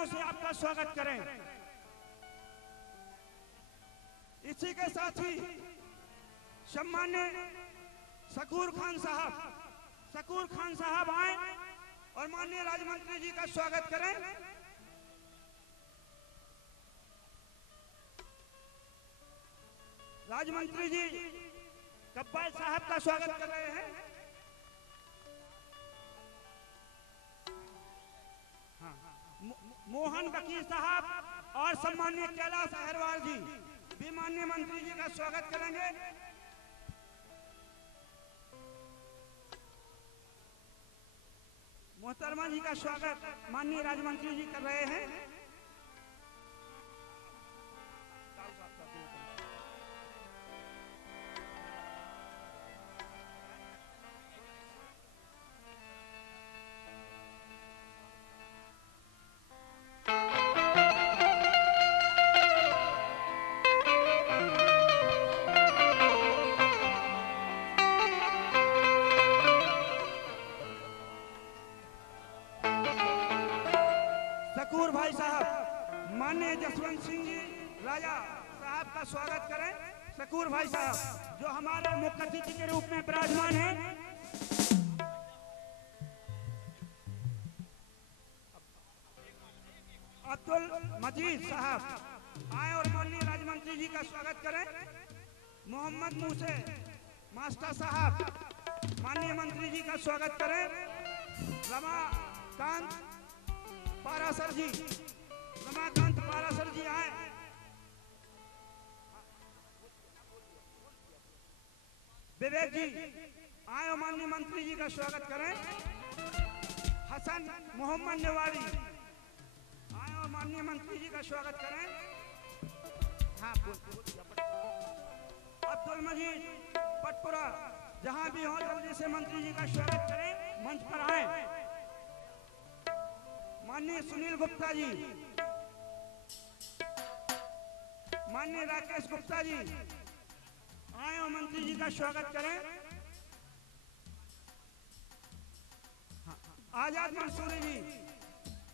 तालियों से आपका स्वागत करें। इसी के साथ ही सम्मान्य शकूर खान साहब आए और माननीय राज्य मंत्री जी का स्वागत करें। राज्य मंत्री जी कब्बाल साहब का स्वागत कर रहे हैं। मोहन वकील साहब और सम्मानीय कैलाश अहिरवार जी भी माननीय मंत्री जी का स्वागत करेंगे। मोहतरमा जी का स्वागत माननीय राज्य मंत्री जी कर रहे हैं। शकूर भाई साहब माननीय जसवंत सिंह जी राजा साहब का स्वागत करें। शकूर भाई साहब जो हमारे मुख्य अतिथि के रूप में विराजमान हैं। अब्दुल मजीद साहब आए और माननीय राज्य मंत्री जी का स्वागत करें। मोहम्मद मूसे मास्टर साहब माननीय मंत्री जी का स्वागत करें। रमाकांत पारासर जी आए। विवेक जी आए और माननीय मंत्री जी का स्वागत करें। हसन मोहम्मद नेवारी आए और माननीय मंत्री जी का स्वागत करें। हाँ, अब्दुल मजीद पटपुरा जहां भी हो जल्दी से मंत्री जी का स्वागत करें, मंच पर आए। माननीय सुनील गुप्ता जी, माननीय राकेश गुप्ता जी आए और मंत्री जी का स्वागत करें। आजाद मंसूरी जी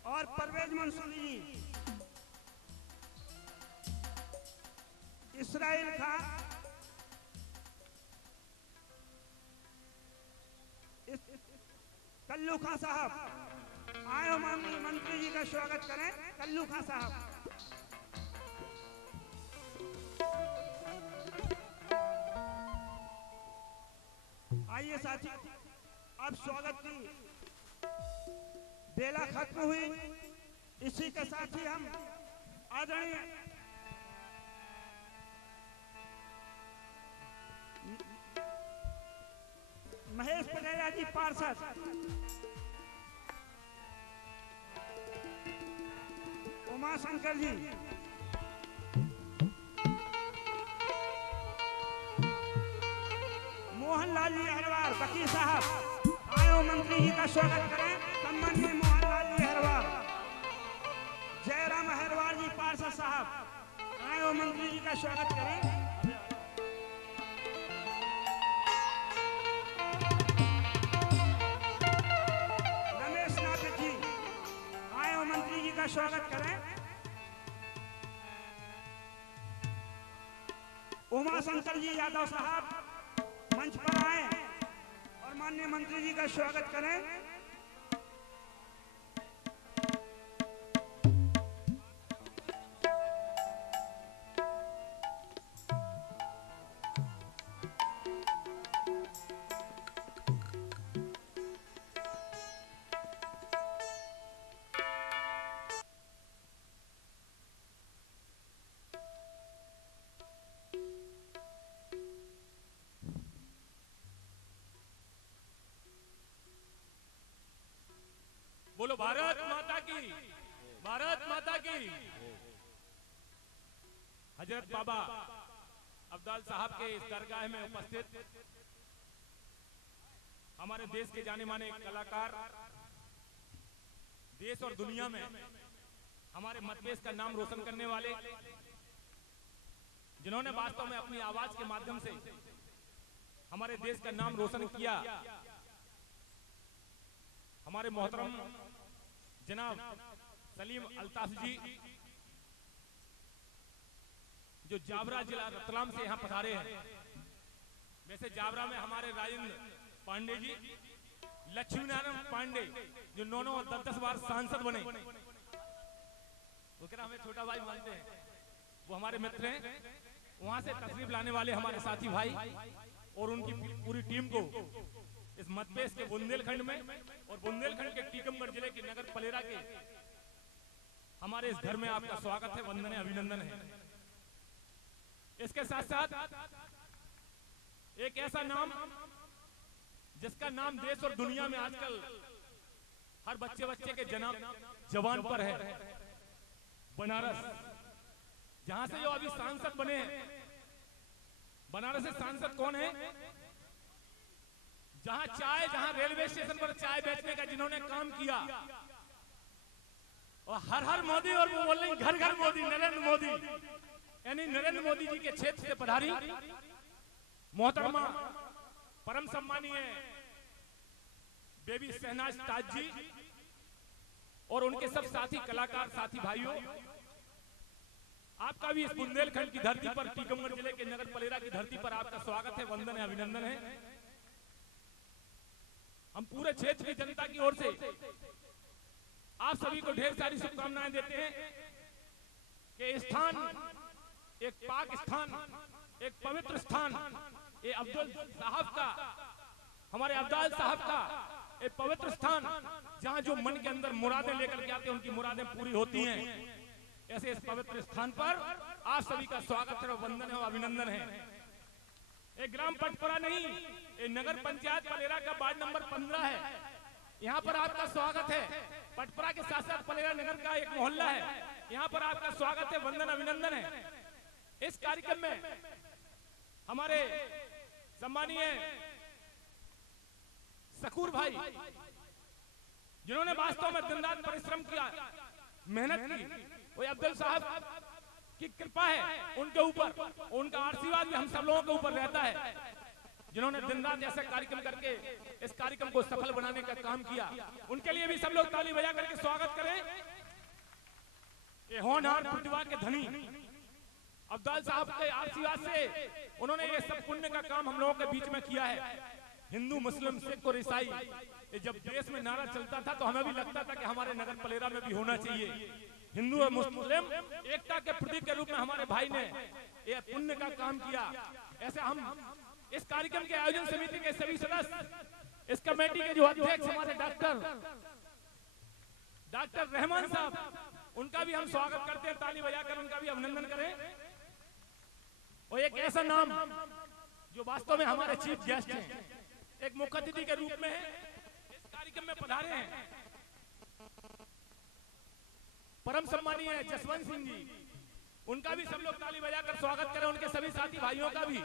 और परवेज मंसूरी जी, इसराइल खान, कल्लू खान साहब आए और माननीय मंत्री जी का स्वागत करें। कल्लू खान साहब आइए साथी, अब स्वागत की बेला खत्म हुई। इसी के साथ ही हम आदरणीय महेश पटेला जी पार्षद, उमा शंकर जी, मोहनलाल जी अहिरवार वकील साहब आए और मंत्री जी का स्वागत करें। सम्माननीय मोहनलाल जी अहिरवार, जयराम अहिरवार जी पार्षद साहब आए और मंत्री जी का स्वागत करें। रमेश नाथ जी आए और मंत्री जी का स्वागत करें। उमा शंकर जी यादव साहब मंच पर आए और माननीय मंत्री जी का स्वागत करें। बोलो भारत माता की, भारत माता की। हजरत बाबा अब्दाल साहब के इस दरगाह में उपस्थित हमारे देश के जाने माने कलाकार, देश और दुनिया में हमारे मतपेश का नाम रोशन करने वाले, जिन्होंने वास्तव में अपनी आवाज के माध्यम से हमारे देश का नाम रोशन किया, हमारे मोहतरम जनाब सलीम अल्ताफ जी जो जावरा जिला रतलाम से यहाँ पधारे हैं। वैसे जावरा में हमारे राजेंद्र पांडे जी, लक्ष्मी नारायण पांडे जो 9 और 10 बार सांसद बने, वो कह हमें छोटा भाई मानते हैं, वो हमारे मित्र हैं। वहां से तशरीफ लाने वाले हमारे साथी भाई और उनकी पूरी टीम को इस मतपेश के बुंदेलखंड में और बुंदेलखंड के टीकमगढ़ जिले के नगर पलेरा के हमारे इस घर में आपका स्वागत है, वंदन है, अभिनंदन है। इसके साथ साथ एक ऐसा नाम जिसका नाम देश और दुनिया में आजकल हर बच्चे के जवान पर है, बनारस, जहां से जो अभी सांसद बने हैं। बनारस से सांसद कौन है? जहां रेलवे स्टेशन पर चाय बेचने का जिन्होंने काम किया, और हर मोदी, और वो बोल रहे हैं घर घर मोदी, नरेंद्र मोदी, यानी नरेंद्र मोदी जी के क्षेत्र से पधारी मोहतरमा परम सम्मानीय बेबी शहनाज ताज जी और उनके सब साथी कलाकार साथी भाइयों, आपका भी इस बुंदेलखंड की धरती पर, टीकमगढ़ जिले के नगर पलेरा की धरती पर आपका स्वागत है, वंदन है, अभिनंदन है। हम पूरे क्षेत्र की जनता की ओर से आप सभी को ढेर सारी शुभकामनाएं देते हैं कि स्थान एक पाक स्थान, एक पवित्र स्थान, ये अब्दुल साहब का, हमारे अब्दाल साहब का एक पवित्र स्थान, जहां जो मन के अंदर मुरादें लेकर के आते हैं उनकी मुरादें पूरी होती हैं। ऐसे इस पवित्र स्थान पर आप सभी का स्वागत है, वंदन है, अभिनंदन है। एक ग्राम पटपुरा नहीं, ये नगर पंचायत पलेरा का वार्ड नंबर 15 है, यहाँ पर आपका स्वागत है। पटपुरा के साथ साथ पलेरा नगर का एक मोहल्ला है, यहाँ पर आपका स्वागत है, वंदन अभिनंदन है। इस कार्यक्रम में हमारे सम्मानीय सकूर भाई, जिन्होंने वास्तव में दिन रात परिश्रम किया, मेहनत की, वो अब्दुल साहब की कृपा है उनके ऊपर, उनका आशीर्वाद भी हम सब लोगों के ऊपर रहता है, जिन्होंने दिन रात ऐसा कार्यक्रम करके इस कार्यक्रम को सफल बनाने का काम किया। उनके लिए भी सब लोग ताली बजा करके स्वागत करें। ये होनहार प्रतिभा के धनी अब्दाल साहब के आशीर्वाद से उन्होंने ये सब पुण्य का काम हम लोगों के बीच में किया है। हिंदू, मुस्लिम, सिख और ईसाई, ये जब देश में नारा चलता था तो हमें भी लगता था कि हमारे नगर पलेरा में भी होना चाहिए। हिंदू और मुस्लिम एकता के प्रतीक के रूप में हमारे भाई ने ये पुण्य का काम किया। ऐसे हम इस कार्यक्रम के आयोजन समिति के सभी सदस्य, इस कमेटी के जो अध्यक्ष हमारे डॉक्टर रहमान साहब, उनका भी हम स्वागत करते हैं, ताली बजाकर उनका भी अभिनंदन करें। और एक ऐसा नाम जो वास्तव में हमारे चीफ गेस्ट हैं, एक मुख्य अतिथि के रूप में इस कार्यक्रम में पधारे हैं, परम सम्मानीय जसवंत सिंह जी, उनका भी सब लोग ताली बजाकर स्वागत करें, उनके सभी साथी भाइयों का भी।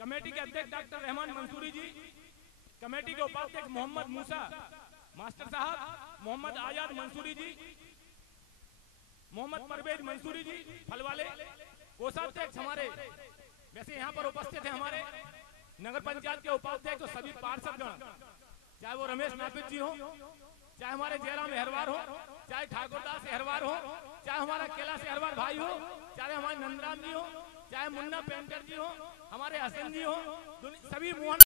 कमेटी के अध्यक्ष डॉक्टर रहमान मंसूरी जी, कमेटी के उपाध्यक्ष मोहम्मद मूसा मास्टर साहब, मोहम्मद आजाद मंसूरी जी, मोहम्मद परवेज मंसूरी जी फलवाले, कोषाध्यक्ष हमारे वैसे यहाँ पर उपस्थित है हमारे नगर पंचायत के उपाध्यक्ष, सभी पार्षदगण, चाहे वो रमेश नापित जी हो, चाहे हमारे जयराम हेरवार हो, चाहे ठाकुरदास हेरवार हो, चाहे हमारा कैलाश हेरवार भाई हो, चाहे हमारे नंदराम जी हो, चाहे मुन्ना पेंटर जी हो, हमारे हसन जी हो, सभी मोहन